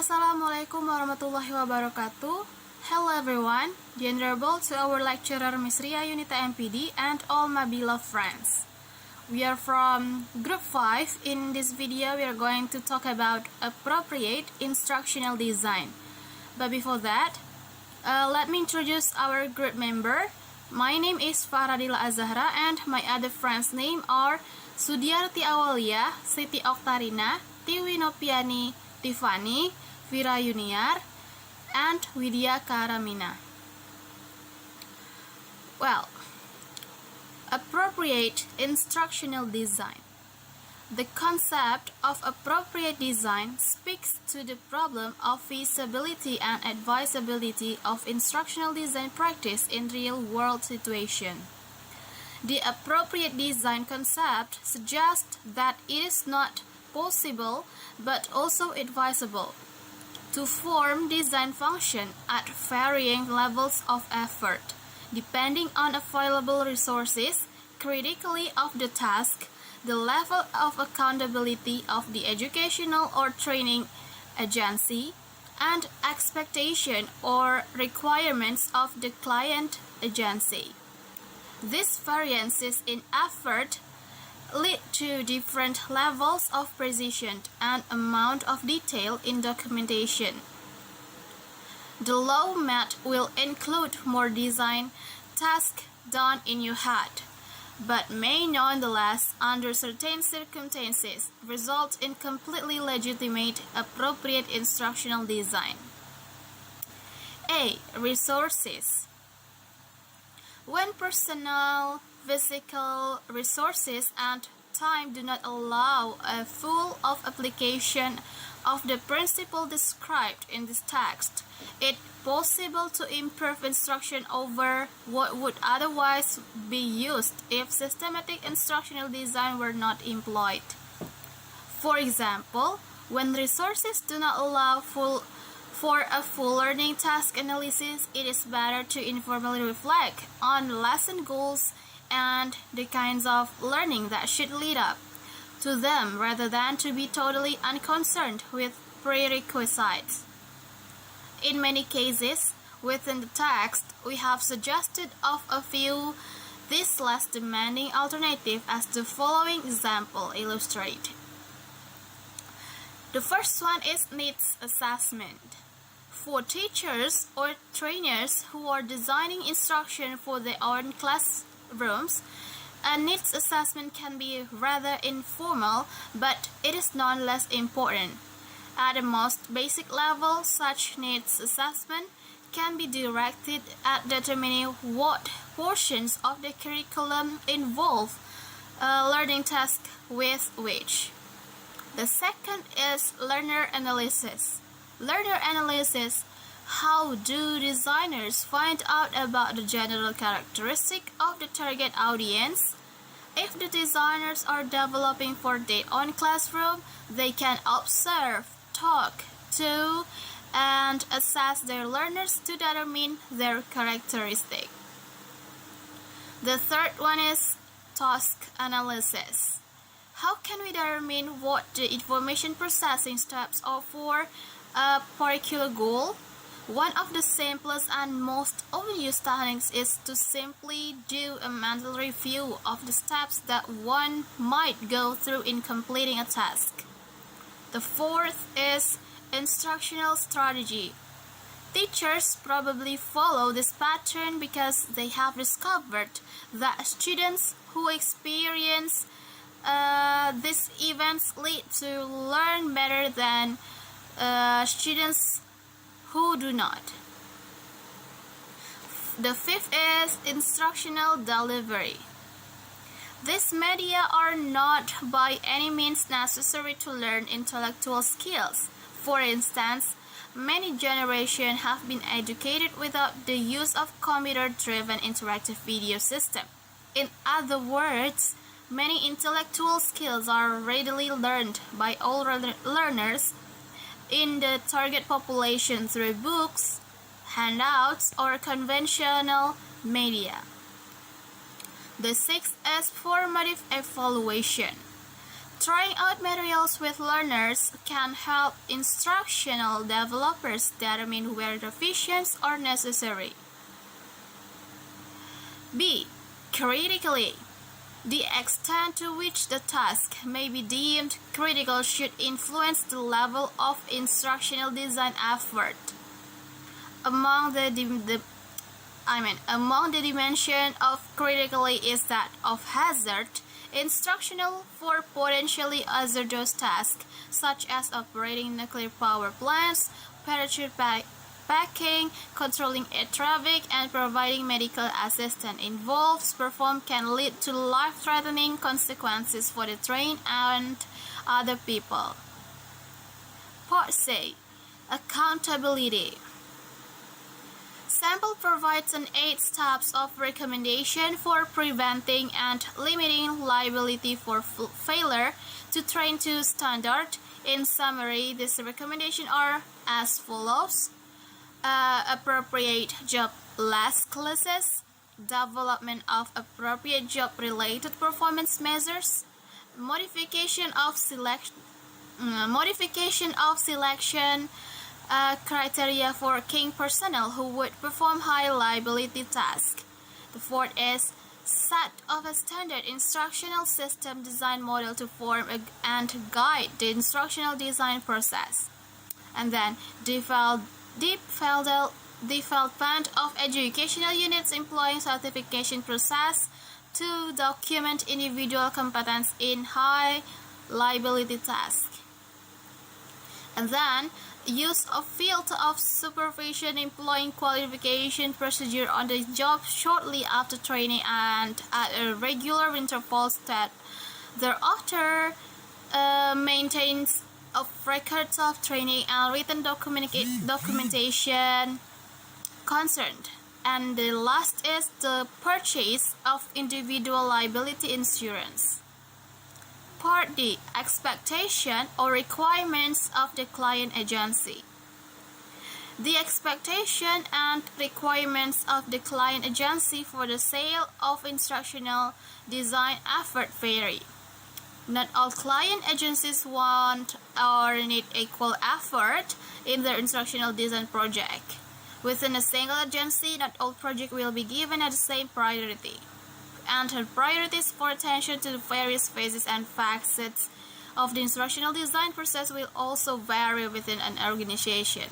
Assalamualaikum warahmatullahi wabarakatuh. Hello everyone, the honorable to our lecturer Ms. Ria Yunita MPD and all my beloved friends. We are from group 5. In this video we are going to talk about appropriate instructional design. But before that, let me introduce our group member. My name is Faradila Azahra and my other friends' name are Sudiarti Awalia, Siti Oktarina, Tiwi Nopiani, Tiffany, Vira Yuniar, and Widya Karamina. Well, appropriate instructional design. The concept of appropriate design speaks to the problem of feasibility and advisability of instructional design practice in real-world situations. The appropriate design concept suggests that it is not possible but also advisable to form design function at varying levels of effort, depending on available resources, criticality of the task, the level of accountability of the educational or training agency, and expectation or requirements of the client agency. These variances in effort lead to different levels of precision and amount of detail in documentation. The low math will include more design tasks done in your head, but may nonetheless, under certain circumstances, result in completely legitimate, appropriate instructional design. A. Resources. When personnel, physical resources, and time do not allow a full application of the principle described in this text, it is possible to improve instruction over what would otherwise be used if systematic instructional design were not employed. For example, when resources do not allow for a full learning task analysis, it is better to informally reflect on lesson goals and the kinds of learning that should lead up to them rather than to be totally unconcerned with prerequisites. In many cases, within the text, we have suggested of a few these less demanding alternatives as the following example illustrate. The first one is needs assessment. For teachers or trainers who are designing instruction for their own classrooms, a needs assessment can be rather informal, but it is nonetheless important. At the most basic level, such needs assessment can be directed at determining what portions of the curriculum involve learning tasks with which. The second is learner analysis. Learner analysis. How do designers find out about the general characteristic of the target audience? If the designers are developing for their own classroom, they can observe, talk to, and assess their learners to determine their characteristic. The third one is task analysis. How can we determine what the information processing steps are for a particular goal? One of the simplest and most often used techniques is to simply do a mental review of the steps that one might go through in completing a task. The fourth is instructional strategy. Teachers probably follow this pattern because they have discovered that students who experience these events lead to learn better than students who do not. The fifth is instructional delivery. These media are not by any means necessary to learn intellectual skills. For instance, many generations have been educated without the use of computer-driven interactive video system. In other words, many intellectual skills are readily learned by all learners in the target population through books, handouts, or conventional media. The sixth is formative evaluation. Trying out materials with learners can help instructional developers determine where revisions are necessary. B. Critically. The extent to which the task may be deemed critical should influence the level of instructional design effort. Among the dimension of critically is that of hazard. Instructional for potentially hazardous tasks, such as operating nuclear power plants, parachute packing, controlling air traffic, and providing medical assistance involved performed can lead to life-threatening consequences for the trained and other people. Part C. Accountability. Sample provides an 8 steps of recommendation for preventing and limiting liability for failure to train to standard. In summary, these recommendations are as follows: appropriate job-less classes, development of appropriate job-related performance measures, modification of selection criteria for key personnel who would perform high liability tasks. The fourth is set of a standard instructional system design model to form and guide the instructional design process. And then development of educational units employing certification process to document individual competence in high liability tasks. And then use of field of supervision employing qualification procedure on the job shortly after training and at regular intervals that thereafter maintains of records of training and written documentation concerned. And the last is the purchase of individual liability insurance. Part D. Expectation or requirements of the client agency. The expectation and requirements of the client agency for the sale of instructional design effort vary. Not all client agencies want or need equal effort in their instructional design project. Within a single agency, not all projects will be given the same priority. And priorities for attention to the various phases and facets of the instructional design process will also vary within an organization.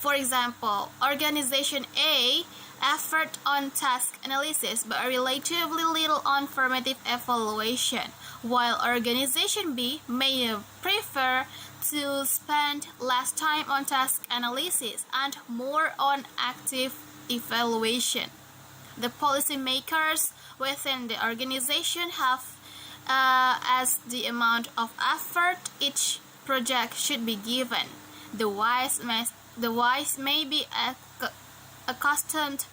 For example, Organization A effort on task analysis but relatively little on formative evaluation, while Organization B may prefer to spend less time on task analysis and more on active evaluation. The policymakers within the organization have as the amount of effort each project should be given. The wise may be accustomed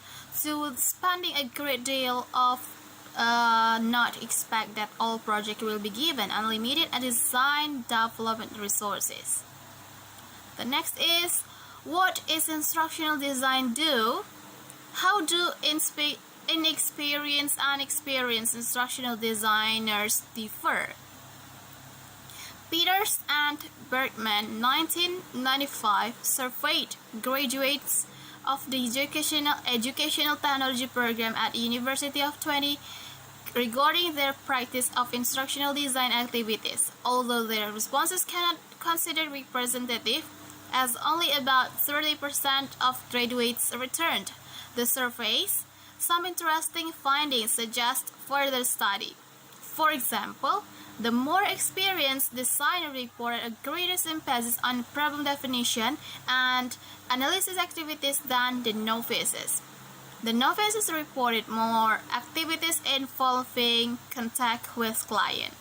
to spending a great deal of not expect that all projects will be given unlimited design development resources. The next is, what is instructional design do? How do inexperienced and experienced instructional designers differ? Peters and Bergman, 1995, surveyed graduates of the educational technology program at the University of 20 regarding their practice of instructional design activities. Although their responses cannot be considered representative, as only about 30% of graduates returned the surveys, some interesting findings suggest further study. For example, the more experienced designer reported a greater emphasis on problem definition and analysis activities than the novices. The novices reported more activities involving contact with client.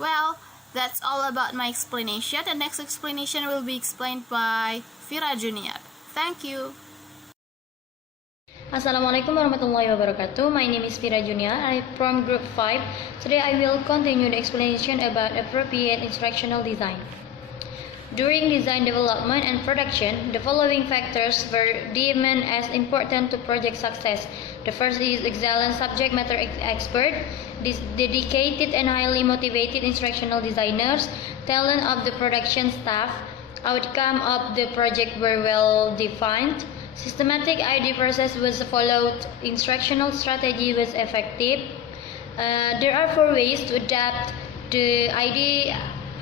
Well, that's all about my explanation. The next explanation will be explained by Vira Junior. Thank you. Assalamualaikum warahmatullahi wabarakatuh. My name is Vira Junior. I'm from Group 5. Today I will continue the explanation about appropriate instructional design. During design development and production, the following factors were deemed as important to project success. The first is excellent subject matter expert, this dedicated and highly motivated instructional designers, talent of the production staff, outcome of the project were well defined, systematic idea process was followed, instructional strategy was effective. There are 4 ways to adapt the ID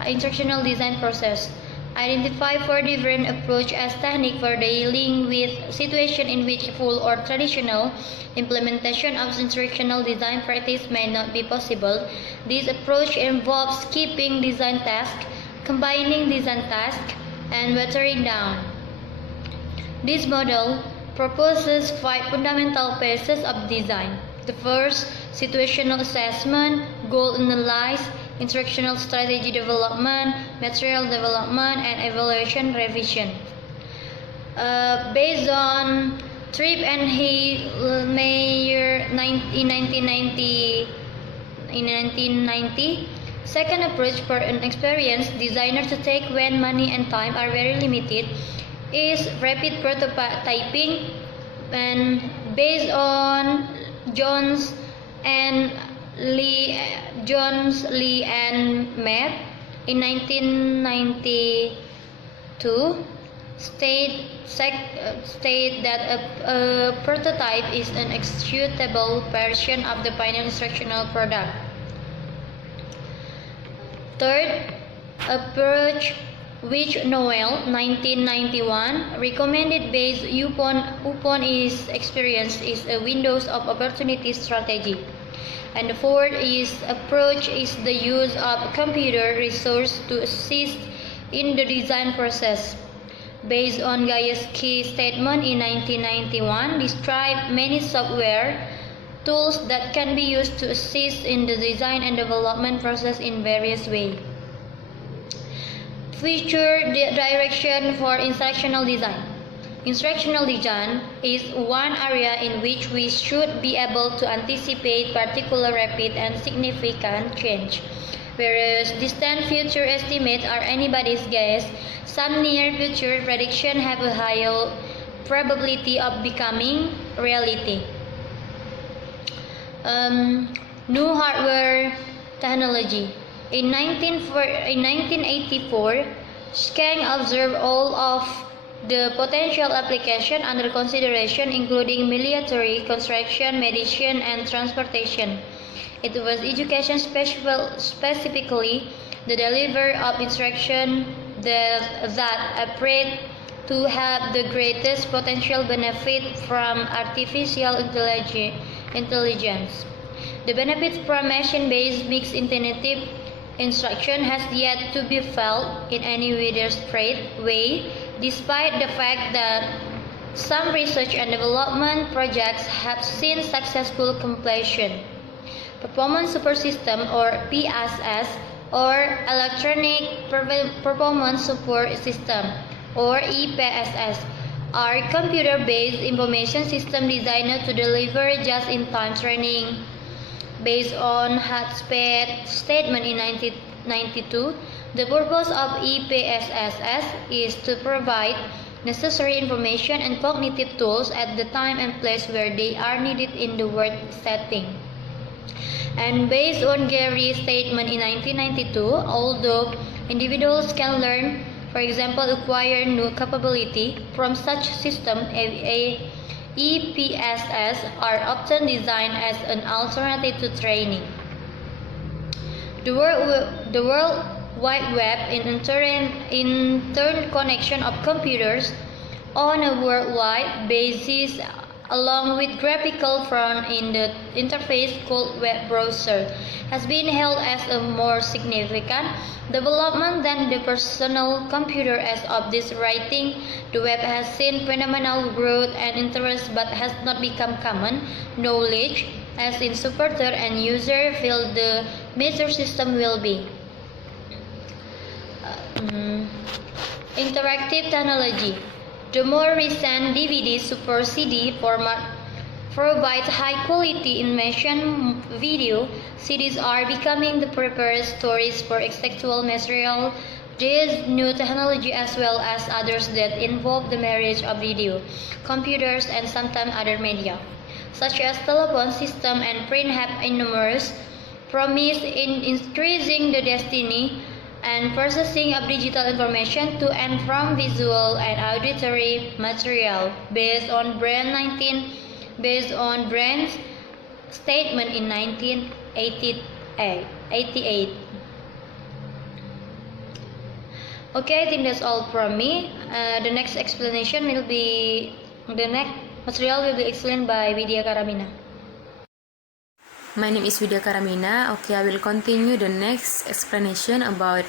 instructional design process. Identify 4 different approaches as technique for dealing with situation in which full or traditional implementation of instructional design practice may not be possible. This approach involves skipping design tasks, combining design tasks, and watering down. This model proposes 5 fundamental phases of design. The first, situational assessment, goal analysis, instructional strategy development, material development, and evaluation revision. Based on Tripp and Meyer in 1990, second approach for an experienced designer to take when money and time are very limited is rapid prototyping, and based on Jones, Lee and Matt in 1992 state that a prototype is an executable version of the final instructional product. Third approach, which Noel 1991 recommended based upon his experience, is a windows of opportunity strategy. And the fourth approach is the use of computer resource to assist in the design process. Based on Gaia's key statement in 1991, described many software tools that can be used to assist in the design and development process in various ways. Future direction for instructional design. Instructional design is one area in which we should be able to anticipate particular rapid and significant change. Whereas distant future estimates are anybody's guess, some near future predictions have a higher probability of becoming reality. New hardware technology. In 1984, Skang observed all of the potential applications under consideration, including military, construction, medicine, and transportation. It was education, specifically the delivery of instruction that appeared to have the greatest potential benefit from artificial intelligence. The benefits from machine-based mixed intuitive instruction has yet to be felt in any widespread way, despite the fact that some research and development projects have seen successful completion. Performance Super System, or PSS, or Electronic Performance Support System, or EPSS, are computer-based information systems designed to deliver just-in-time training. Based on Hudspeth's statement in 1992, the purpose of EPSS is to provide necessary information and cognitive tools at the time and place where they are needed in the work setting. And based on Gary's statement in 1992, although individuals can learn, for example, acquire new capability from such system, EPSS are often designed as an alternative to training. The World Wide Web interconnection of computers on a worldwide basis, along with graphical front-end interface called web browser, has been held as a more significant development than the personal computer. As of this writing, the web has seen phenomenal growth and interest but has not become common knowledge, as in supporter and user feel the major system will be. Interactive technology. The more recent DVD Super CD format provides high-quality animation video. CDs are becoming the preferred storage for textual material. This new technology, as well as others that involve the marriage of video, computers, and sometimes other media, such as telephone system and print have enormous promise in increasing the destiny and processing of digital information to and from visual and auditory material based on Brand's statement in 1988. Okay, I think that's all from me. The next material will be explained by Vidya Karamina. My name is Vidya Karamina. Okay, I will continue the next explanation about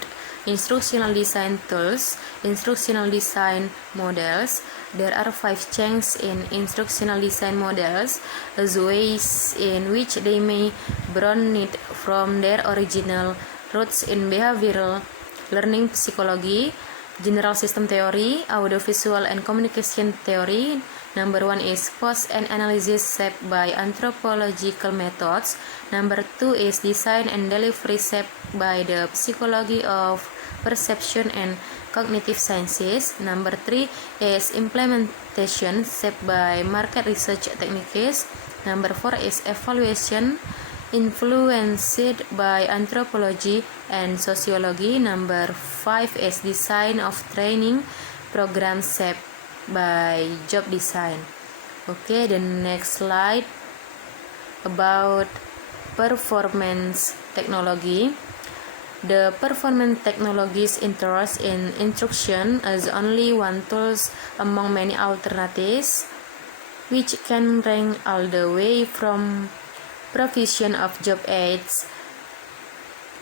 instructional design tools, instructional design models. There are 5 changes in instructional design models as ways in which they may broaden it from their original roots in behavioral learning psychology, general system theory, audiovisual and communication theory. Number 1 is post and analysis shaped by anthropological methods. Number 2 is design and delivery shaped by the psychology of perception and cognitive sciences. Number 3 is implementation shaped by market research techniques. Number 4 is evaluation influenced by anthropology and sociology. Number 5 is design of training programs shaped by job design. Okay, the next slide about performance technology. The performance technologies interest in instruction as only one tool among many alternatives, which can rank all the way from provision of job aids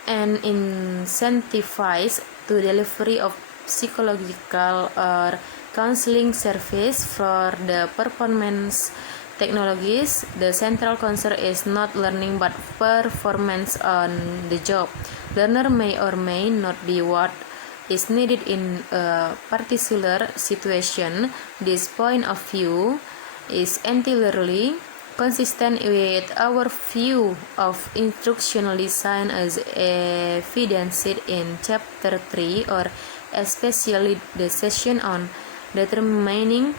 and incentivize to delivery of psychological or counseling service. For the performance technologies, the central concern is not learning but performance on the job. Learner may or may not be what is needed in a particular situation. This point of view is entirely consistent with our view of instructional design as evidenced in Chapter 3, or especially the session on determining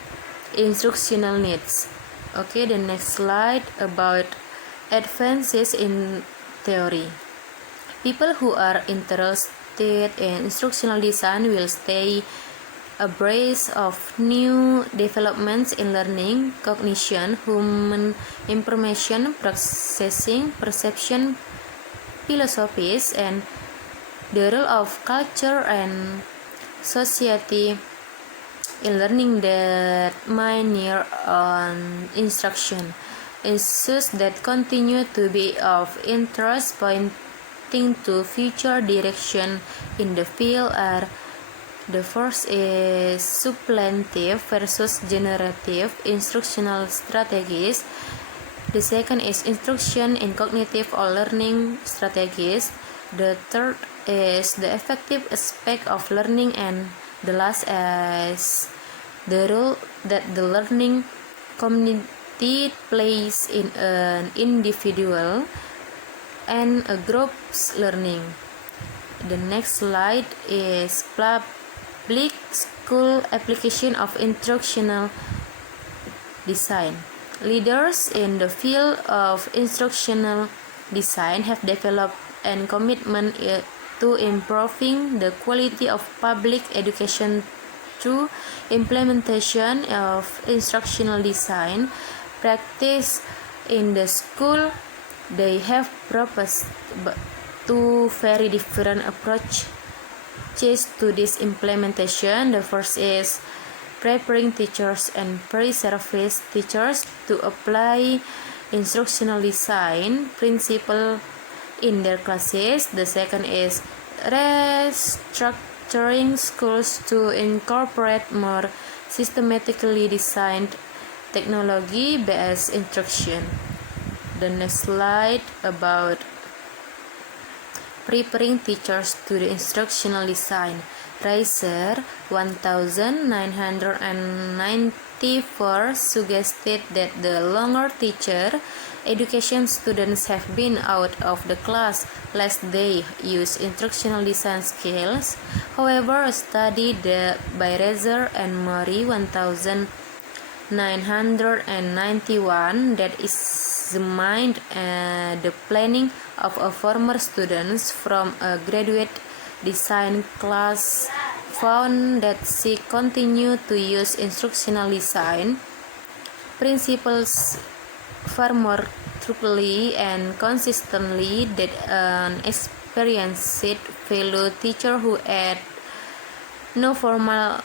instructional needs. Okay, the next slide about advances in theory. People who are interested in instructional design will stay abreast of new developments in learning, cognition, human information processing, perception, philosophies, and the role of culture and society in learning that minor on instruction. Issues that continue to be of interest pointing to future direction in the field are: the first is supplantive versus generative instructional strategies. The second is instruction in cognitive or learning strategies. The third is the effective aspect of learning, and the last is the role that the learning community plays in an individual and a group's learning. The next slide is public school application of instructional design. Leaders in the field of instructional design have developed a commitment to improving the quality of public education through implementation of instructional design practice in the school. They have proposed two very different approaches to this implementation. The first is preparing teachers and pre-service teachers to apply instructional design principle in their classes. The second is restructuring schools to incorporate more systematically designed technology-based instruction. The next slide about preparing teachers to the instructional design. Reiser 1994 suggested that the longer teacher education students have been out of the class, less they use instructional design skills. However, a study by Reiser and Mori 1994 991 that examined the planning of a former student from a graduate design class found that she continued to use instructional design principles far more truthfully and consistently than an experienced fellow teacher who had no formal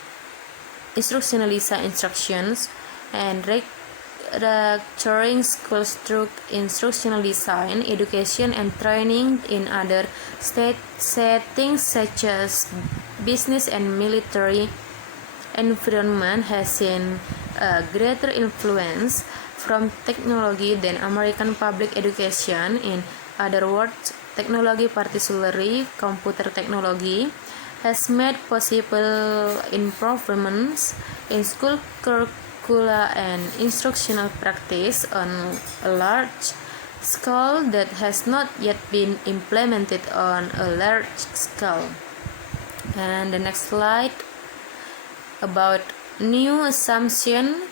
instructional design instructions and lecturing schools through instructional design education and training in other settings such as business and military environment has seen a greater influence from technology than American public education. In other words, technology, particularly computer technology, has made possible improvements in school curricula and instructional practice on a large scale that has not yet been implemented on a large scale. And the next slide about new assumption.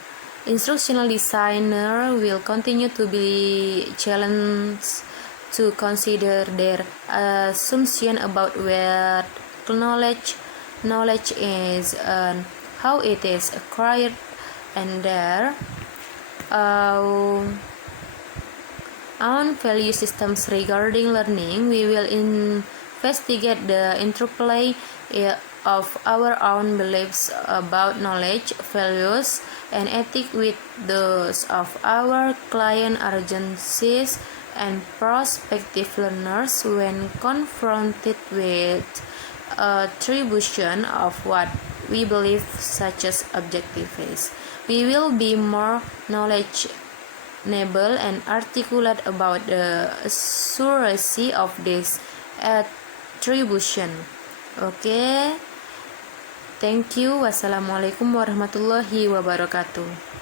Instructional designer will continue to be challenged to consider their assumption about where knowledge is and how it is acquired and their own value systems regarding learning. We will investigate the interplay of our own beliefs about knowledge, values, and ethics with those of our client agencies and prospective learners when confronted with attribution of what we believe such as objective is. We will be more knowledgeable and articulate about the accuracy of this attribution. Okay. Thank you. Wassalamualaikum warahmatullahi wabarakatuh.